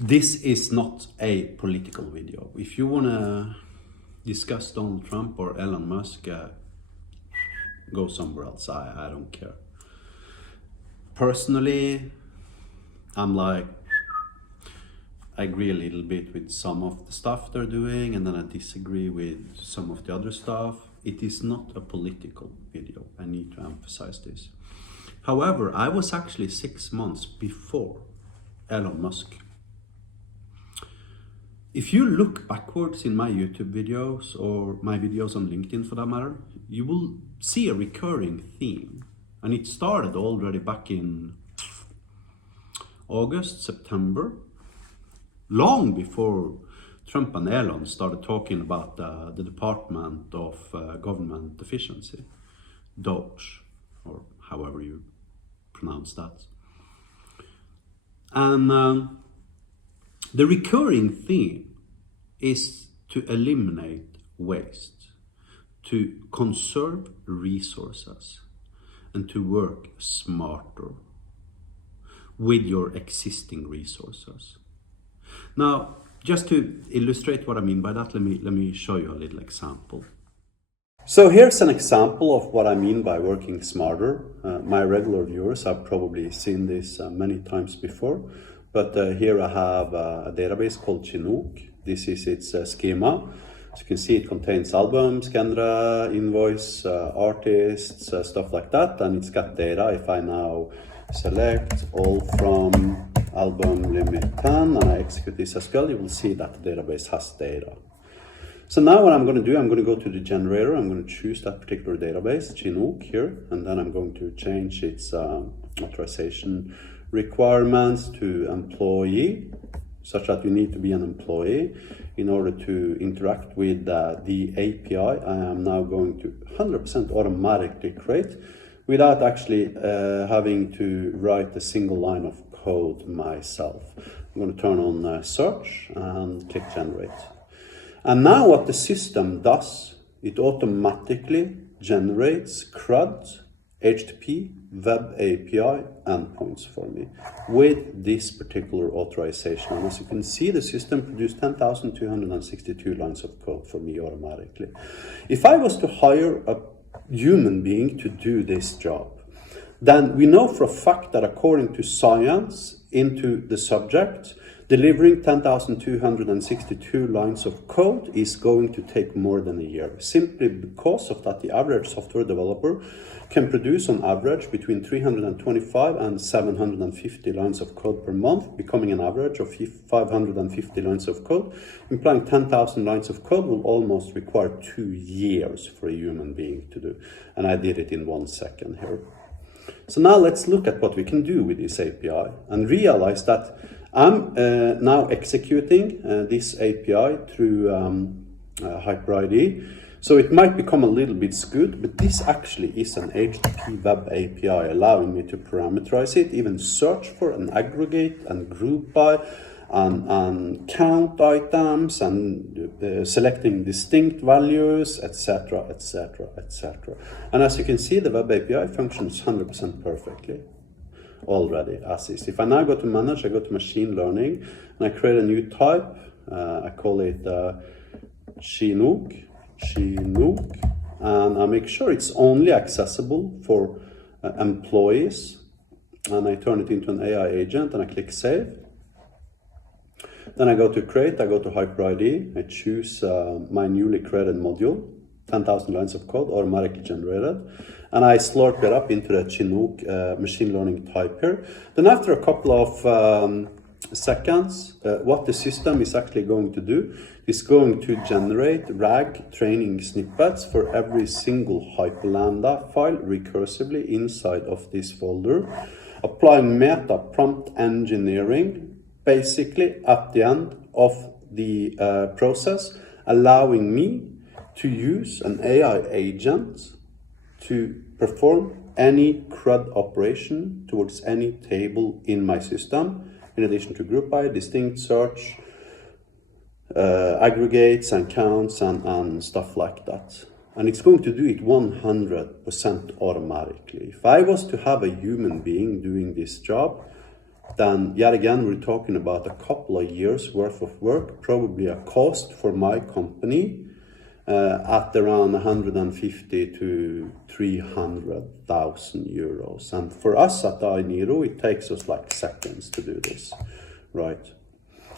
This is not a political video. If you want to discuss Donald Trump or Elon Musk, go somewhere else. I don't care. Personally, I agree a little bit with some of the stuff they're doing, and then I disagree with some of the other stuff. It is not a political video. I need to emphasize this. However, I was actually 6 months before Elon Musk. If you look backwards in my YouTube videos or my videos on LinkedIn for that matter, you will see a recurring theme. And it started already back in August, September, long before Trump and Elon started talking about the Department of Government Efficiency, DOGE, or however you pronounce that. And the recurring theme is to eliminate waste, to conserve resources, and to work smarter with your existing resources. Now, just to illustrate what I mean by that, let me show you a little example. So here's an example of what I mean by working smarter. My regular viewers have probably seen this many times before, but here I have a database called Chinook. This is its schema. As you can see, it contains albums, genre, invoice, artists, stuff like that, and it's got data. If I now select all from album limit 10 and I execute this as well, you will see that the database has data. So now what I'm going to do, I'm going to go to the generator. I'm going to choose that particular database, Chinook here, and then I'm going to change its authorization requirements to employee, such that you need to be an employee in order to interact with the API. I am now going to 100% automatically create without actually having to write a single line of code myself. I'm going to turn on search and click generate. And now what the system does, it automatically generates CRUD, HTTP, Web API endpoints for me with this particular authorization. And as you can see, the system produced 10,262 lines of code for me automatically. If I was to hire a human being to do this job, then we know for a fact that according to science into the subject, delivering 10,262 lines of code is going to take more than a year, simply because of that the average software developer can produce on average between 325 and 750 lines of code per month, becoming an average of 550 lines of code, implying 10,000 lines of code will almost require 2 years for a human being to do. And I did it in 1 second here. So now let's look at what we can do with this API and realize that I'm now executing this API through HyperID. So it might become a little bit skewed, but this actually is an HTTP web API allowing me to parameterize it, even search for and aggregate and group by and count items and selecting distinct values, etc., etc., etc. And as you can see, the web API functions 100% perfectly already as is. If I now go to manage, I go to machine learning and I create a new type. I call it Chinook, and I make sure it's only accessible for employees, and I turn it into an AI agent and I click save. Then I go to create, I go to HyperID, I choose my newly created module, 10,000 lines of code automatically generated, and I slurp it up into the Chinook machine learning type here. Then after a couple of seconds, what the system is actually going to do is going to generate RAG training snippets for every single Hyperlambda file recursively inside of this folder, applying meta prompt engineering basically at the end of the process, allowing me to use an AI agent to perform any CRUD operation towards any table in my system, in addition to group by, distinct search, aggregates and counts and stuff like that. And it's going to do it 100% automatically. If I was to have a human being doing this job, then yet again, we're talking about a couple of years worth of work, probably a cost for my company at around 150 to 300,000 euros. And for us at Ainiro, it takes us like seconds to do this, right?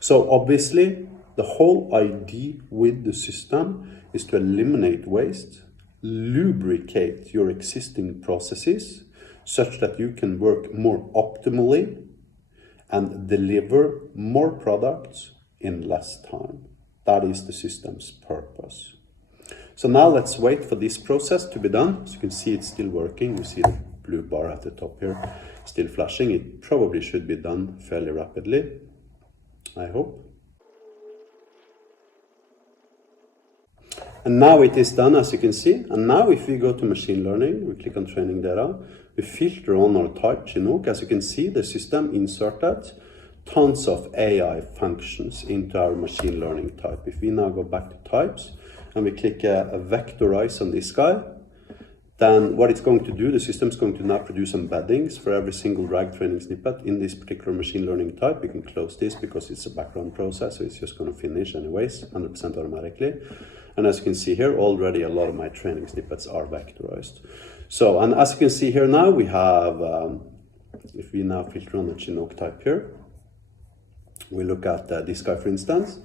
So obviously, the whole idea with the system is to eliminate waste, lubricate your existing processes such that you can work more optimally and deliver more products in less time. That is the system's purpose. So now let's wait for this process to be done. As you can see, it's still working. You see the blue bar at the top here, still flashing. It probably should be done fairly rapidly, I hope. And now it is done, as you can see. And now if we go to machine learning, we click on training data, we filter on our type Chinook. As you can see, the system inserted tons of AI functions into our machine learning type. If we now go back to types and we click vectorize on this guy, then what it's going to do, the system is going to now produce embeddings for every single RAG training snippet in this particular machine learning type. We can close this because it's a background process, so it's just going to finish anyways, 100% automatically. And as you can see here, already a lot of my training snippets are vectorized. So, and as you can see here now, we have, if we now filter on the Chinook type here, we look at this guy, for instance.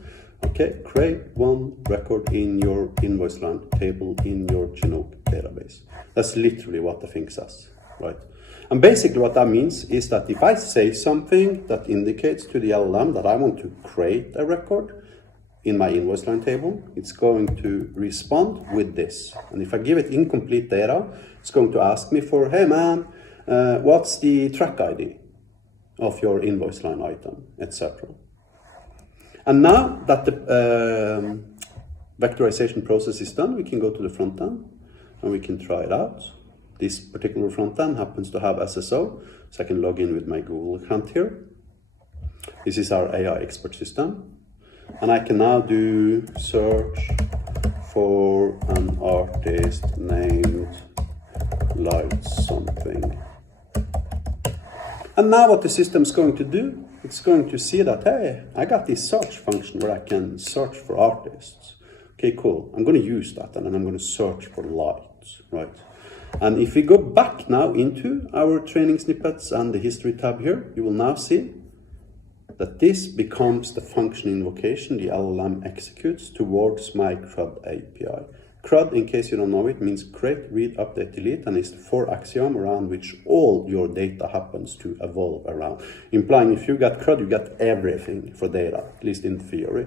Okay, create one record in your invoice line table in your Chinook database. That's literally what the thing says, right? And basically what that means is that if I say something that indicates to the LLM that I want to create a record in my invoice line table, it's going to respond with this. And if I give it incomplete data, it's going to ask me for, hey man, what's the track ID of your invoice line item, etc. And now that the vectorization process is done, we can go to the front end and we can try it out. This particular front end happens to have SSO, so I can log in with my Google account here. This is our AI expert system. And I can now do search for an artist named Light Something. And now what the system is going to do, it's going to see that, hey, I got this search function where I can search for artists. Okay, cool. I'm going to use that and then I'm going to search for lights, right? And if we go back now into our training snippets and the history tab here, you will now see that this becomes the function invocation the LLM executes towards my CRUD API. CRUD, in case you don't know it, means create, read, update, delete, and it's the 4 axiom around which all your data happens to evolve around. Implying if you got CRUD, you got everything for data, at least in theory.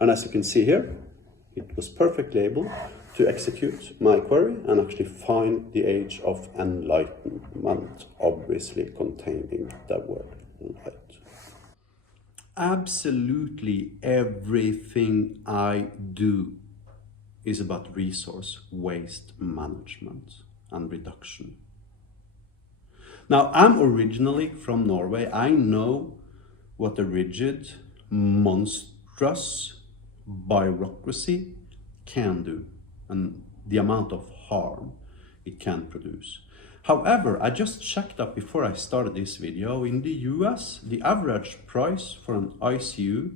And as you can see here, it was perfectly able to execute my query and actually find the age of enlightenment, obviously containing the word light. Absolutely everything I do is about resource waste management and reduction. Now, I'm originally from Norway. I know what a rigid, monstrous bureaucracy can do and the amount of harm it can produce. However, I just checked up before I started this video. In the US, the average price for an ICU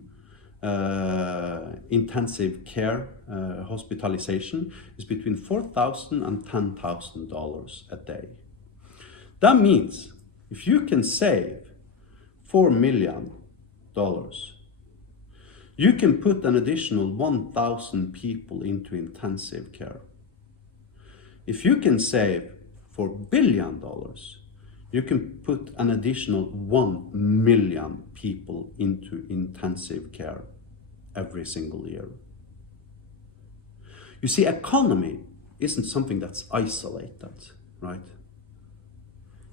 intensive care hospitalization is between $4,000 and $10,000 a day. That means if you can save $4 million, you can put an additional 1,000 people into intensive care. If you can save $4 billion, you can put an additional 1 million people into intensive care every single year. You see, economy isn't something that's isolated, right?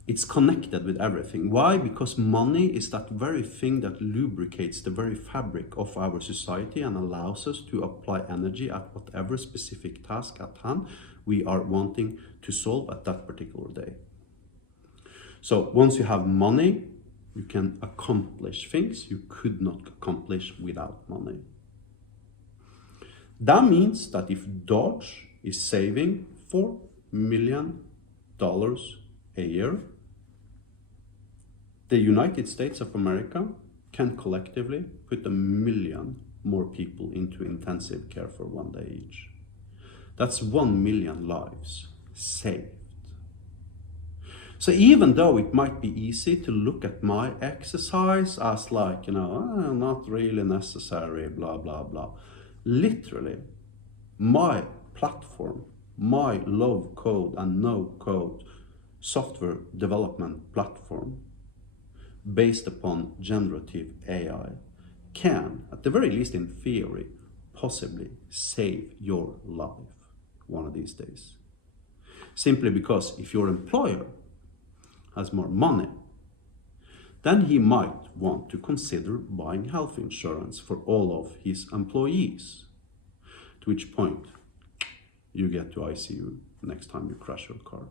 It's connected with everything. Why? Because money is that very thing that lubricates the very fabric of our society and allows us to apply energy at whatever specific task at hand we are wanting to solve at that particular day. So once you have money, you can accomplish things you could not accomplish without money. That means that if DOGE is saving $4 million a year, the United States of America can collectively put 1 million more people into intensive care for one day each. That's 1 million lives saved. So even though it might be easy to look at my exercise as like, not really necessary, blah, blah, blah. Literally, my platform, my low code and no code software development platform based upon generative AI can, at the very least in theory, possibly save your life one of these days. Simply because if your employer has more money, then he might want to consider buying health insurance for all of his employees. To which point you get to ICU next time you crash your car.